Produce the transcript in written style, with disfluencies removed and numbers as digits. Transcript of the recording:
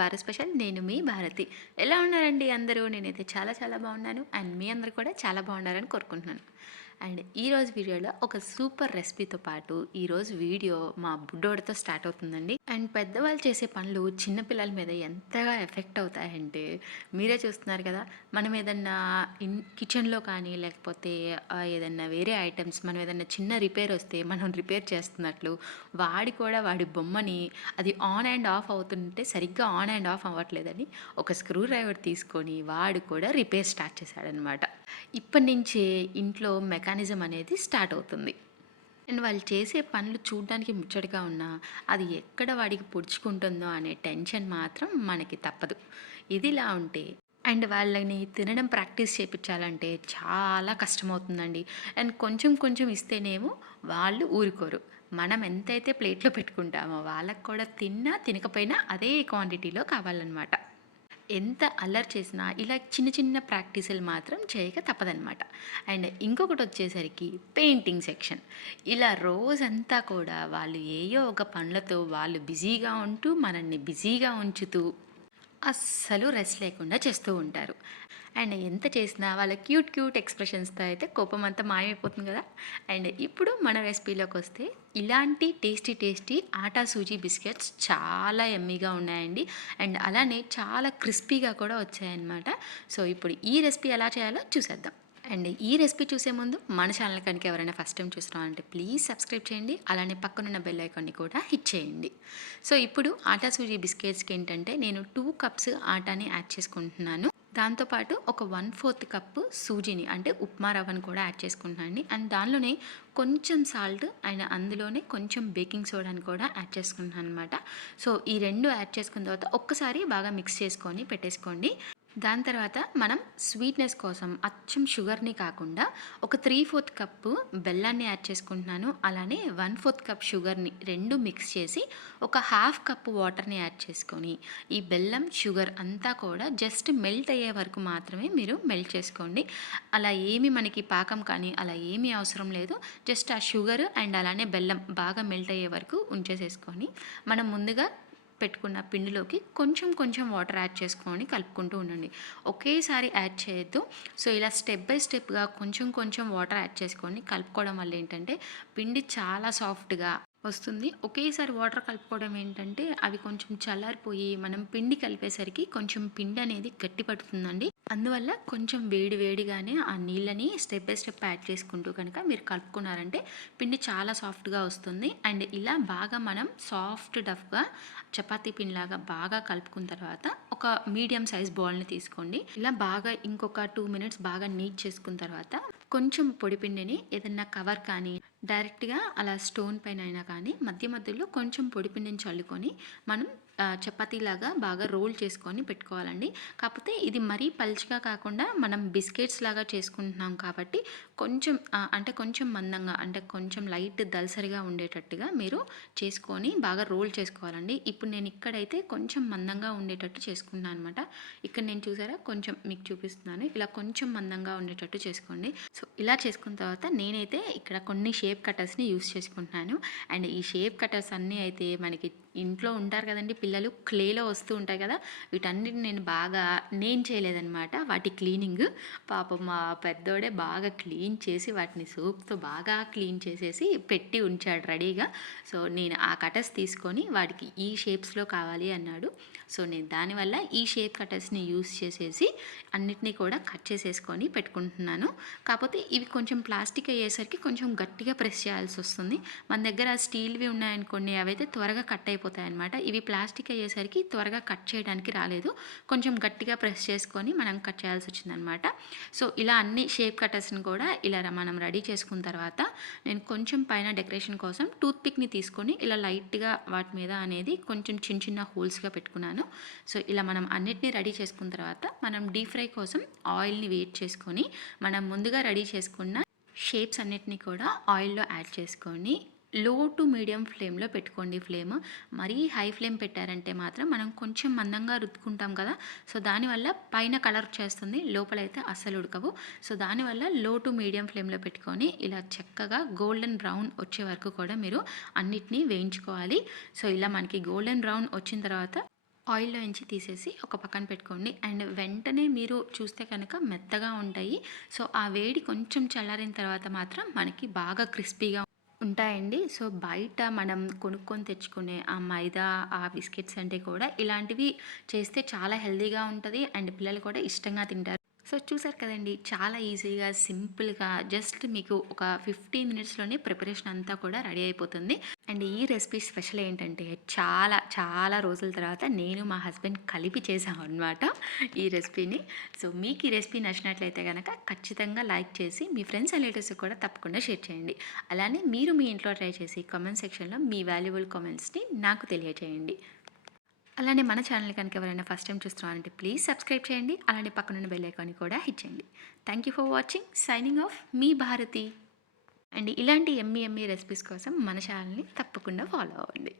Bharat special. నేను మీ భారతి. ఎలా ఉన్నారండి అందరూ? నేనైతే చాలా చాలా బాగున్నాను. అండ్ మీ అందరూ కూడా చాలా బాగున్నారని కోరుకుంటున్నాను. అండ్ ఈరోజు వీడియోలో ఒక సూపర్ రెసిపీతో పాటు ఈరోజు వీడియో మా బుడ్డోడితో స్టార్ట్ అవుతుందండి. అండ్ పెద్దవాళ్ళు చేసే పనులు చిన్నపిల్లల మీద ఎంతగా ఎఫెక్ట్ అవుతాయంటే మీరే చూస్తున్నారు కదా. మనం ఏదన్నా కిచెన్లో కానీ లేకపోతే ఏదన్నా వేరే ఐటమ్స్ మనం ఏదన్నా చిన్న రిపేర్ వస్తే మనం రిపేర్ చేస్తున్నట్లు వాడి కూడా వాడి బొమ్మని అది ఆన్ అండ్ ఆఫ్ అవుతుంటే సరిగ్గా ఆన్ అండ్ ఆఫ్ అవ్వట్లేదని ఒక స్క్రూ డ్రైవర్ తీసుకొని వాడు కూడా రిపేర్ స్టార్ట్ చేశాడనమాట. ఇప్పటి నుంచే ఇంట్లో మెకానిజం అనేది స్టార్ట్ అవుతుంది. అండ్ వాళ్ళు చేసే పనులు చూడడానికి ముచ్చటగా ఉన్నా అది ఎక్కడ వాడికి పొడుచుకుంటుందో అనే టెన్షన్ మాత్రం మనకి తప్పదు. ఇదిలా ఉంటే అండ్ వాళ్ళని తినడం ప్రాక్టీస్ చేయించాలంటే చాలా కష్టమవుతుందండి. అండ్ కొంచెం కొంచెం ఇస్తేనేమో వాళ్ళు ఊరుకోరు. మనం ఎంతైతే ప్లేట్లో పెట్టుకుంటామో వాళ్ళకు కూడా తిన్నా తినకపోయినా అదే క్వాంటిటీలో కావాలన్నమాట. ఎంత అల్లరి చేసినా ఇలా చిన్న చిన్న ప్రాక్టీసులు మాత్రం చేయక తప్పదనమాట. అండ్ ఇంకొకటి వచ్చేసరికి పెయింటింగ్ సెక్షన్. ఇలా రోజంతా కూడా వాళ్ళు ఏయో ఒక పనులతో వాళ్ళు బిజీగా ఉంటూ మనల్ని బిజీగా ఉంచుతూ అస్సలు రెస్ట్ లేకుండా చేస్తూ ఉంటారు. అండ్ ఎంత చేసినా వాళ్ళ క్యూట్ క్యూట్ ఎక్స్ప్రెషన్స్తో అయితే కోపం అంతా మాయమైపోతుంది కదా. అండ్ ఇప్పుడు మన రెసిపీలోకి వస్తే ఇలాంటి టేస్టీ టేస్టీ ఆటా సూజీ బిస్కెట్స్ చాలా ఎమ్మీగా ఉన్నాయండి. అండ్ అలానే చాలా క్రిస్పీగా కూడా వచ్చాయన్నమాట. సో ఇప్పుడు ఈ రెసిపీ ఎలా చేయాలో చూసేద్దాం. అండ్ ఈ రెసిపీ చూసే ముందు మన ఛానల్ కనుక ఎవరైనా ఫస్ట్ టైం చూస్తున్నారంటే ప్లీజ్ సబ్స్క్రైబ్ చేయండి. అలానే పక్కనున్న బెల్ ఐకాన్ని కూడా హిట్ చేయండి. సో ఇప్పుడు ఆటా సూజీ బిస్కెట్స్కి ఏంటంటే నేను 2 కప్స్ ఆటాని యాడ్ చేసుకుంటున్నాను. దాంతోపాటు ఒక 1/4 కప్పు సూజీని అంటే ఉప్మా రవ్వను కూడా యాడ్ చేసుకుంటున్నాను. అండ్ దానిలోనే కొంచెం సాల్ట్ అండ్ అందులోనే కొంచెం బేకింగ్ సోడాని కూడా యాడ్ చేసుకుంటున్నాను అనమాట. సో ఈ రెండు యాడ్ చేసుకున్న తర్వాత ఒక్కసారి బాగా మిక్స్ చేసుకొని పెట్టేసుకోండి. దాని తర్వాత మనం స్వీట్నెస్ కోసం అచ్చం షుగర్ని కాకుండా ఒక 3/4 కప్పు బెల్లాన్ని యాడ్ చేసుకుంటున్నాను. అలానే 1/4 కప్ షుగర్ని రెండు మిక్స్ చేసి ఒక 1/2 కప్పు వాటర్ని యాడ్ చేసుకొని ఈ బెల్లం షుగర్ అంతా కూడా జస్ట్ మెల్ట్ అయ్యే వరకు మాత్రమే మీరు మెల్ట్ చేసుకోండి. అలా ఏమి మనకి పాకం కానీ అలా ఏమీ అవసరం లేదు. జస్ట్ ఆ షుగర్ అండ్ అలానే బెల్లం బాగా మెల్ట్ అయ్యే వరకు ఉంచేసేసుకొని మనం ముందుగా పెట్టుకున్న పిండిలోకి కొంచెం కొంచెం వాటర్ యాడ్ చేసుకొని కలుపుకుంటూ ఉండండి. ఒకేసారి యాడ్ చేయొద్దు. సో ఇలా స్టెప్ బై స్టెప్గా కొంచెం కొంచెం వాటర్ యాడ్ చేసుకొని కలుపుకోవడం వల్ల ఏంటంటే పిండి చాలా సాఫ్ట్గా వస్తుంది. ఒకేసారి వాటర్ కలుపుకోవడం ఏంటంటే అవి కొంచెం చల్లారిపోయి మనం పిండి కలిపేసరికి కొంచెం పిండి అనేది గట్టి పడుతుందండి. అందువల్ల కొంచెం వేడి వేడిగానే ఆ నీళ్ళని స్టెప్ బై స్టెప్ యాడ్ చేసుకుంటూ కనుక మీరు కలుపుకున్నారంటే పిండి చాలా సాఫ్ట్గా వస్తుంది. అండ్ ఇలా బాగా మనం సాఫ్ట్ డఫ్గా చపాతీ పిండిలాగా బాగా కలుపుకున్న తర్వాత ఒక మీడియం సైజ్ బౌల్ని తీసుకోండి. ఇలా బాగా ఇంకొక 2 మినిట్స్ బాగా నీట్ చేసుకున్న తర్వాత కొంచెం పొడి పిండిని ఏదన్నా కవర్ కానీ డైరెక్ట్గా అలా స్టోన్ పైన అయినా కానీ మధ్య మధ్యలో కొంచెం పొడి పిండిని చల్లుకొని మనం చపాతీలాగా బాగా రోల్ చేసుకొని పెట్టుకోవాలండి. కాకపోతే ఇది మరీ పల్చగా కాకుండా మనం బిస్కెట్స్ లాగా చేసుకుంటున్నాం కాబట్టి కొంచెం అంటే కొంచెం మందంగా అంటే కొంచెం లైట్ దల్సరిగా ఉండేటట్టుగా మీరు చేసుకొని బాగా రోల్ చేసుకోవాలండి. ఇప్పుడు నేను ఇక్కడైతే కొంచెం మందంగా ఉండేటట్టు చేసుకుంటున్నాను అనమాట. ఇక్కడ నేను చూసారా కొంచెం మీకు చూపిస్తున్నాను. ఇలా కొంచెం మందంగా ఉండేటట్టు చేసుకోండి. సో ఇలా చేసుకున్న తర్వాత నేనైతే ఇక్కడ కొన్ని షేప్ కటర్స్ని యూస్ చేసుకుంటున్నాను. అండ్ ఈ షేప్ కటర్స్ అన్నీ అయితే మనకి ఇంట్లో ఉంటారు కదండి పిల్లలు, క్లేలో వస్తూ ఉంటాయి కదా. వీటన్నిటిని నేను చేయలేదన్నమాట. వాటి క్లీనింగ్ పాపం మా పెద్దోడే బాగా క్లీన్ చేసి వాటిని సోప్తో బాగా క్లీన్ చేసేసి పెట్టి ఉంచాడు రెడీగా. సో నేను ఆ కటర్స్ తీసుకొని వాడికి ఈ షేప్స్లో కావాలి అన్నాడు. సో నేను దానివల్ల ఈ షేప్ కటర్స్ని యూస్ చేసేసి అన్నిటినీ కూడా కట్ చేసేసుకొని పెట్టుకుంటున్నాను. కాకపోతే ఇవి కొంచెం ప్లాస్టిక్ అయ్యేసరికి కొంచెం గట్టిగా ప్రెస్ చేయాల్సి వస్తుంది. మన దగ్గర స్టీల్వి ఉన్నాయనుకోండి అవైతే త్వరగా కట్ అయిపోతాయి అనమాట. ఇవి ప్లాస్టిక్ అయ్యేసరికి త్వరగా కట్ చేయడానికి రాలేదు. కొంచెం గట్టిగా ప్రెస్ చేసుకొని మనం కట్ చేయాల్సి వచ్చిందనమాట. సో ఇలా అన్ని షేప్ కటర్స్ని కూడా ఇలా మనం రెడీ చేసుకున్న తర్వాత నేను కొంచెం పైన డెకరేషన్ కోసం టూత్పిక్ని తీసుకొని ఇలా లైట్గా వాటి మీద అనేది కొంచెం చిన్న చిన్న హోల్స్గా పెట్టుకున్నాను. సో ఇలా మనం అన్నిటినీ రెడీ చేసుకున్న తర్వాత మనం డీప్ ఫ్రై కోసం ఆయిల్ని వేట్ చేసుకొని మనం ముందుగా రెడీ చేసుకున్న షేప్స్ అన్నిటినీ కూడా ఆయిల్లో యాడ్ చేసుకొని లో టు మీడియం ఫ్లేమ్లో పెట్టుకోండి. ఫ్లేమ్ మరీ హై ఫ్లేమ్ పెట్టారంటే మాత్రం మనం కొంచెం మందంగా రుద్దుకుంటాం కదా. సో దానివల్ల పైన కలర్ చేస్తుంది, లోపలైతే అస్సలు ఉడకవు. సో దానివల్ల లో టు మీడియం ఫ్లేమ్లో పెట్టుకొని ఇలా చక్కగా గోల్డెన్ బ్రౌన్ వచ్చే వరకు కూడా మీరు అన్నిటినీ వేయించుకోవాలి. సో ఇలా మనకి గోల్డెన్ బ్రౌన్ వచ్చిన తర్వాత ఆయిల్‌లో ఎంచి తీసేసి ఒక పక్కన పెట్టుకోండి. అండ్ వెంటనే మీరు చూస్తే కనుక మెత్తగా ఉంటాయి. సో, ఆ వేడి కొంచెం చల్లారిన తర్వాత మాత్రం మనకి బాగా క్రిస్పీగా ఉంటాయండి. సో, బయట మనం కొనుక్కొని తెచ్చుకునే ఆ మైదా, ఆ బిస్కెట్స్ అంటే కూడా ఇలాంటివి చేస్తే చాలా హెల్తీగా ఉంటది. అండ్ పిల్లలు కూడా ఇష్టంగా తింటారు. సో, చూసారు కదండీ! చాలా ఈజీగా, సింపుల్‌గా జస్ట్ మీకు ఒక 15 మినిట్స్‌లోనే ప్రిపరేషన్ అంతా కూడా రెడీ అయిపోతుంది. అండ్ ఈ రెసిపీ స్పెషల్ ఏంటంటే చాలా, చాలా రోజుల తర్వాత నేను మా హస్బెండ్ కలిపి చేశామనమాట ఈ రెసిపీని. సో, మీకు ఈ రెసిపీ నచ్చినట్లయితే గనక ఖచ్చితంగా లైక్ చేసి మీ ఫ్రెండ్స్ అండ్ రిలేటివ్స్‌కి కూడా తప్పకుండా షేర్ చేయండి. అలానే మీరు మీ ఇంట్లో ట్రై చేసి కామెంట్ సెక్షన్‌లో మీ వాల్యుబుల్ కామెంట్స్‌ని నాకు తెలియజేయండి. అలానే మన ఛానల్ కనుక ఎవరైనా ఫస్ట్ టైం చూస్తున్నారంటే ప్లీజ్ సబ్స్క్రైబ్ చేయండి. అలానే పక్కనున్న బెల్ ఐకాన్ని కూడా హిట్ చేయండి. Thank you for watching. Signing off మీ భారతి. అండ్ ఇలాంటి ఎమ్మీ రెసిపీస్ కోసం మన ఛానల్ని తప్పకుండా ఫాలో అవ్వండి.